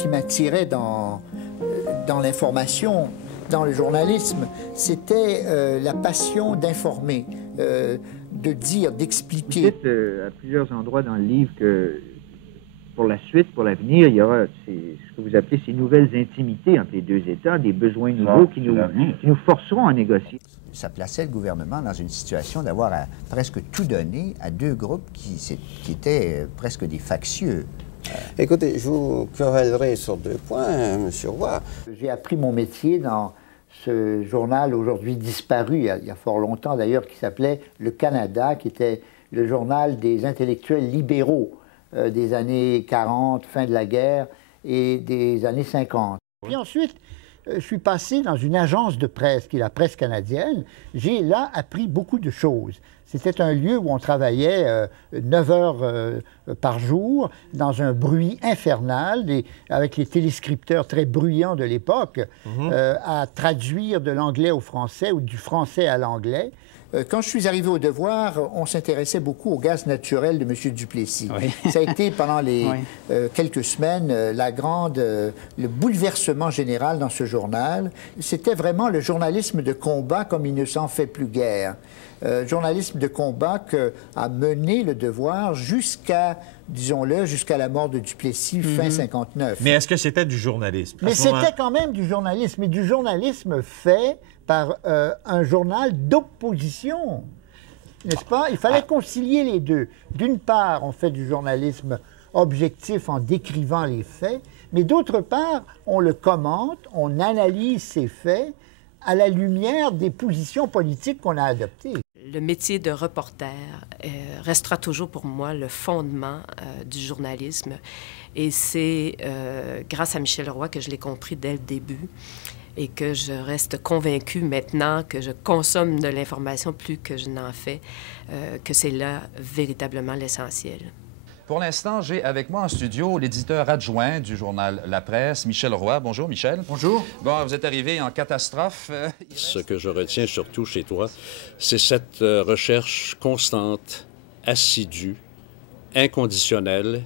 qui m'attirait dans l'information, dans le journalisme, c'était la passion d'informer, de dire, d'expliquer. Vous dites à plusieurs endroits dans le livre que pour la suite, pour l'avenir, il y aura ce que vous appelez ces nouvelles intimités entre les deux États, des besoins nouveaux qui nous forceront à négocier. Ça plaçait le gouvernement dans une situation d'avoir à presque tout donner à deux groupes qui étaient presque des factieux. Écoutez, je vous querellerai sur deux points, M. Roy. J'ai appris mon métier dans ce journal aujourd'hui disparu, il y a fort longtemps d'ailleurs, qui s'appelait Le Canada, qui était le journal des intellectuels libéraux des années 40, fin de la guerre, et des années 50. Puis ensuite, je suis passé dans une agence de presse, qui est la Presse canadienne. J'ai là appris beaucoup de choses. C'était un lieu où on travaillait 9 heures par jour, dans un bruit infernal, avec les téléscripteurs très bruyants de l'époque, à traduire de l'anglais au français ou du français à l'anglais. Quand je suis arrivé au Devoir, on s'intéressait beaucoup au gaz naturel de M. Duplessis. Oui. Ça a été pendant les quelques semaines le bouleversement général dans ce journal. C'était vraiment le journalisme de combat comme il ne s'en fait plus guère. Journalisme de combat qu'a mené le Devoir jusqu'à, disons-le, jusqu'à la mort de Duplessis, fin 59. Mais est-ce que c'était du journalisme? Mais c'était quand même du journalisme, et du journalisme fait par un journal d'opposition, n'est-ce pas? Il fallait concilier les deux. D'une part, on fait du journalisme objectif en décrivant les faits, mais d'autre part, on le commente, on analyse ces faits à la lumière des positions politiques qu'on a adoptées. Le métier de reporter restera toujours pour moi le fondement du journalisme. Et c'est grâce à Michel Roy que je l'ai compris dès le début et que je reste convaincue maintenant que je consomme de l'information plus que je n'en fais, que c'est là véritablement l'essentiel. Pour l'instant, j'ai avec moi en studio l'éditeur adjoint du journal La Presse, Michel Roy. Bonjour, Michel. Bonjour. Bon, vous êtes arrivé en catastrophe. Ce que je retiens surtout chez toi, c'est cette recherche constante, assidue, inconditionnelle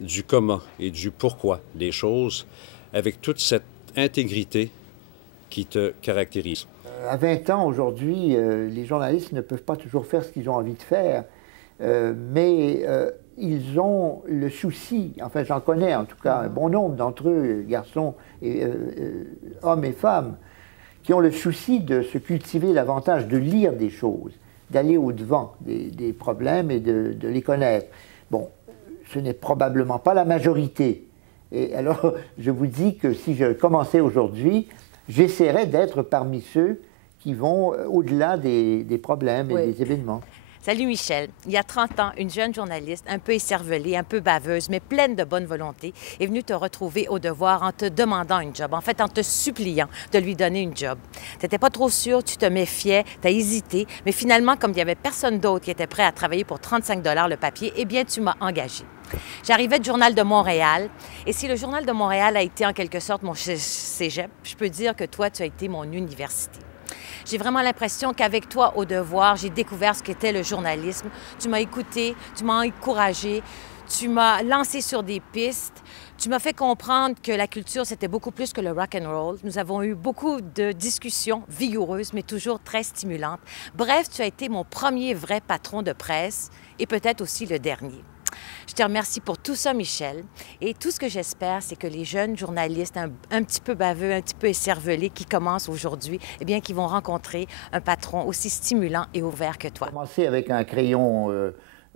du comment et du pourquoi des choses, avec toute cette intégrité qui te caractérise. À 20 ans, aujourd'hui, les journalistes ne peuvent pas toujours faire ce qu'ils ont envie de faire, mais ils ont le souci, enfin j'en connais en tout cas un bon nombre d'entre eux, garçons, et, hommes et femmes, qui ont le souci de se cultiver l'avantage de lire des choses, d'aller au-devant des problèmes et de les connaître. Bon, ce n'est probablement pas la majorité. Et alors, je vous dis que si je commençais aujourd'hui, j'essaierais d'être parmi ceux qui vont au-delà des problèmes et des événements. Salut Michel. Il y a 30 ans, une jeune journaliste, un peu écervelée, un peu baveuse, mais pleine de bonne volonté, est venue te retrouver au Devoir en te demandant une job, en fait en te suppliant de lui donner une job. Tu n'étais pas trop sûre, tu te méfiais, tu as hésité, mais finalement, comme il n'y avait personne d'autre qui était prêt à travailler pour 35 $ le papier, eh bien, tu m'as engagée. J'arrivais du Journal de Montréal, et si le Journal de Montréal a été en quelque sorte mon cégep, je peux dire que toi, tu as été mon université. J'ai vraiment l'impression qu'avec toi, au Devoir, j'ai découvert ce qu'était le journalisme. Tu m'as écouté, tu m'as encouragé, tu m'as lancé sur des pistes, tu m'as fait comprendre que la culture, c'était beaucoup plus que le rock and roll. Nous avons eu beaucoup de discussions vigoureuses, mais toujours très stimulantes. Bref, tu as été mon premier vrai patron de presse et peut-être aussi le dernier. Je te remercie pour tout ça, Michel. Et tout ce que j'espère, c'est que les jeunes journalistes un petit peu baveux, un petit peu écervelés qui commencent aujourd'hui, eh bien, qui vont rencontrer un patron aussi stimulant et ouvert que toi. J'ai commencé avec un crayon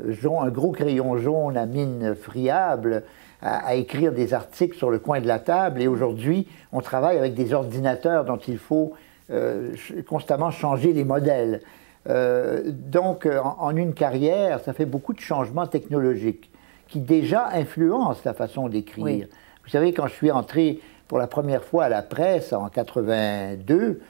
jaune, un gros crayon jaune à mine friable, à écrire des articles sur le coin de la table. Et aujourd'hui, on travaille avec des ordinateurs dont il faut constamment changer les modèles. Donc, en une carrière, ça fait beaucoup de changements technologiques qui déjà influencent la façon d'écrire. Oui. Vous savez, quand je suis entré pour la première fois à la presse en 82,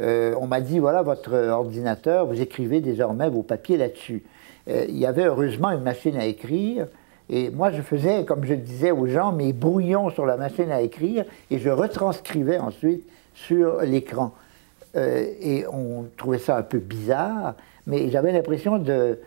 on m'a dit, voilà, votre ordinateur, vous écrivez désormais vos papiers là-dessus. Il y avait heureusement une machine à écrire, et moi, je faisais, comme je disais aux gens, mes brouillons sur la machine à écrire, et je retranscrivais ensuite sur l'écran. Et on trouvait ça un peu bizarre, mais j'avais l'impression de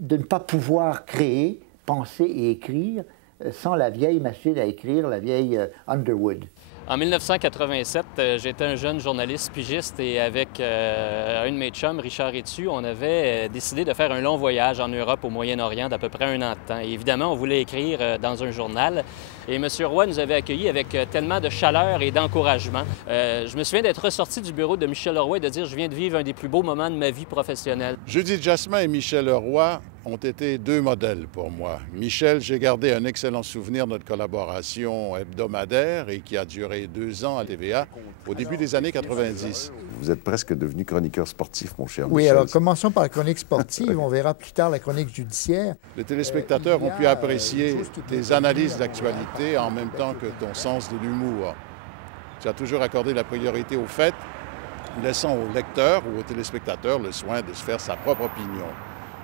ne pas pouvoir créer, penser et écrire sans la vieille machine à écrire, la vieille Underwood. En 1987, j'étais un jeune journaliste pigiste et avec un de mes chums, Richard Etu, on avait décidé de faire un long voyage en Europe, au Moyen-Orient, d'à peu près 1 an de temps. Et évidemment, on voulait écrire dans un journal. Et M. Roy nous avait accueillis avec tellement de chaleur et d'encouragement. Je me souviens d'être ressorti du bureau de Michel Roy et de dire « Je viens de vivre un des plus beaux moments de ma vie professionnelle ». Judith Jasmin et Michel Roy ont été 2 modèles pour moi. Michel, j'ai gardé un excellent souvenir de notre collaboration hebdomadaire et qui a duré 2 ans à TVA au début des années 90. Vous êtes presque devenu chroniqueur sportif, mon cher Oui, Michel. alors commençons par la chronique sportive. On verra plus tard la chronique judiciaire. Les téléspectateurs ont pu apprécier tes analyses d'actualité en même temps que ton sens de l'humour. Tu as toujours accordé la priorité aux faits, laissant aux lecteurs ou aux téléspectateurs le soin de se faire sa propre opinion.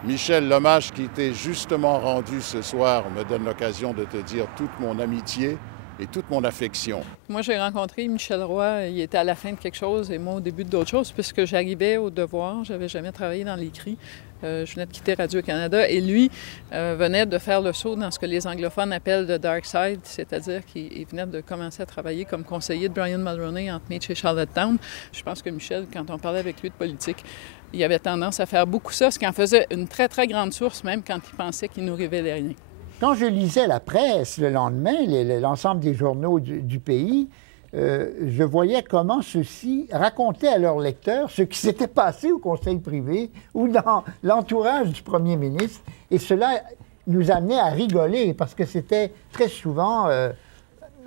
Michel, l'hommage qui t'est justement rendu ce soir me donne l'occasion de te dire toute mon amitié et toute mon affection. Moi, j'ai rencontré Michel Roy, il était à la fin de quelque chose et moi au début d'autre chose, puisque j'arrivais au devoir, j'avais jamais travaillé dans l'écrit. Je venais de quitter Radio-Canada et lui venait de faire le saut dans ce que les anglophones appellent the dark side, c'est-à-dire qu'il venait de commencer à travailler comme conseiller de Brian Mulroney entre Meach et Charlottetown. Je pense que Michel, quand on parlait avec lui de politique, il avait tendance à faire beaucoup ça, ce qui en faisait une très, très grande source, même quand il pensait qu'il nous révélait rien. Quand je lisais la presse le lendemain, l'ensemble des journaux du pays, je voyais comment ceux-ci racontaient à leurs lecteurs ce qui s'était passé au conseil privé ou dans l'entourage du premier ministre. Et cela nous amenait à rigoler parce que c'était très souvent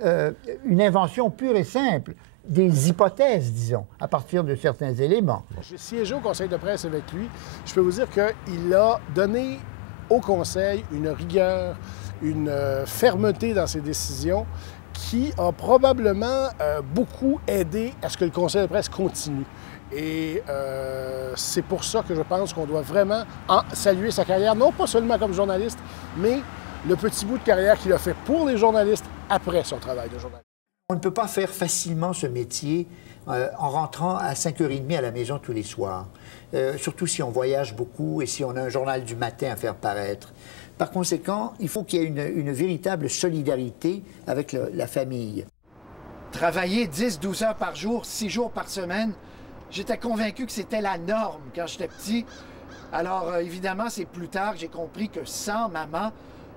une invention pure et simple, des hypothèses, disons, à partir de certains éléments. J'ai siégé au conseil de presse avec lui. Je peux vous dire qu'il a donné au conseil une rigueur, une fermeté dans ses décisions qui a probablement beaucoup aidé à ce que le conseil de presse continue. Et c'est pour ça que je pense qu'on doit vraiment saluer sa carrière, non pas seulement comme journaliste, mais le petit bout de carrière qu'il a fait pour les journalistes après son travail de journaliste. On ne peut pas faire facilement ce métier en rentrant à 5h30 à la maison tous les soirs, surtout si on voyage beaucoup et si on a un journal du matin à faire paraître. Par conséquent, il faut qu'il y ait une véritable solidarité avec la famille. Travailler 10-12 heures par jour, 6 jours par semaine, j'étais convaincu que c'était la norme quand j'étais petit. Alors, évidemment, c'est plus tard que j'ai compris que sans maman,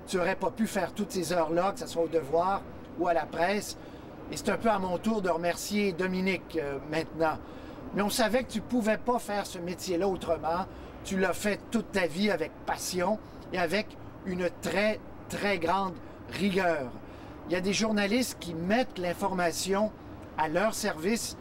tu n'aurais pas pu faire toutes ces heures-là, que ce soit au devoir ou à la presse. Et c'est un peu à mon tour de remercier Dominique maintenant. Mais on savait que tu ne pouvais pas faire ce métier-là autrement. Tu l'as fait toute ta vie avec passion et avec une très, très grande rigueur. Il y a des journalistes qui mettent l'information à leur service.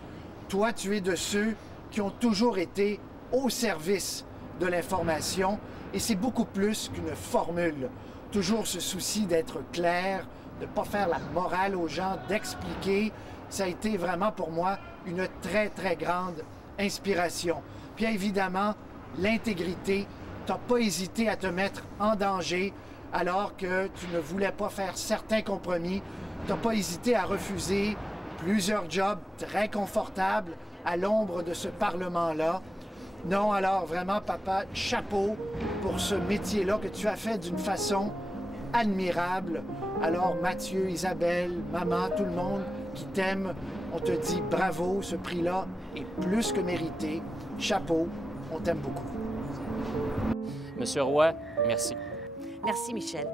Toi, tu es de ceux qui ont toujours été au service de l'information. Et c'est beaucoup plus qu'une formule. Toujours ce souci d'être clair, de ne pas faire la morale aux gens, d'expliquer. Ça a été vraiment pour moi une très, très grande inspiration. Puis évidemment, l'intégrité. Tu n'as pas hésité à te mettre en danger alors que tu ne voulais pas faire certains compromis. Tu n'as pas hésité à refuser plusieurs jobs très confortables à l'ombre de ce Parlement-là. Non, alors vraiment, papa, chapeau pour ce métier-là que tu as fait d'une façon admirable. Alors Mathieu, Isabelle, maman, tout le monde qui t'aime, on te dit bravo, ce prix-là est plus que mérité. Chapeau, on t'aime beaucoup. Monsieur Roy, merci. Merci, Michel.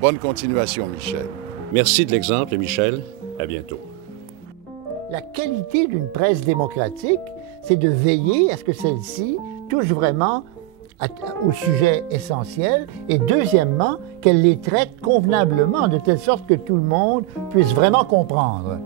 Bonne continuation, Michel. Merci de l'exemple, Michel. À bientôt. La qualité d'une presse démocratique, c'est de veiller à ce que celle-ci touche vraiment au sujet essentiel et deuxièmement, qu'elle les traite convenablement, de telle sorte que tout le monde puisse vraiment comprendre.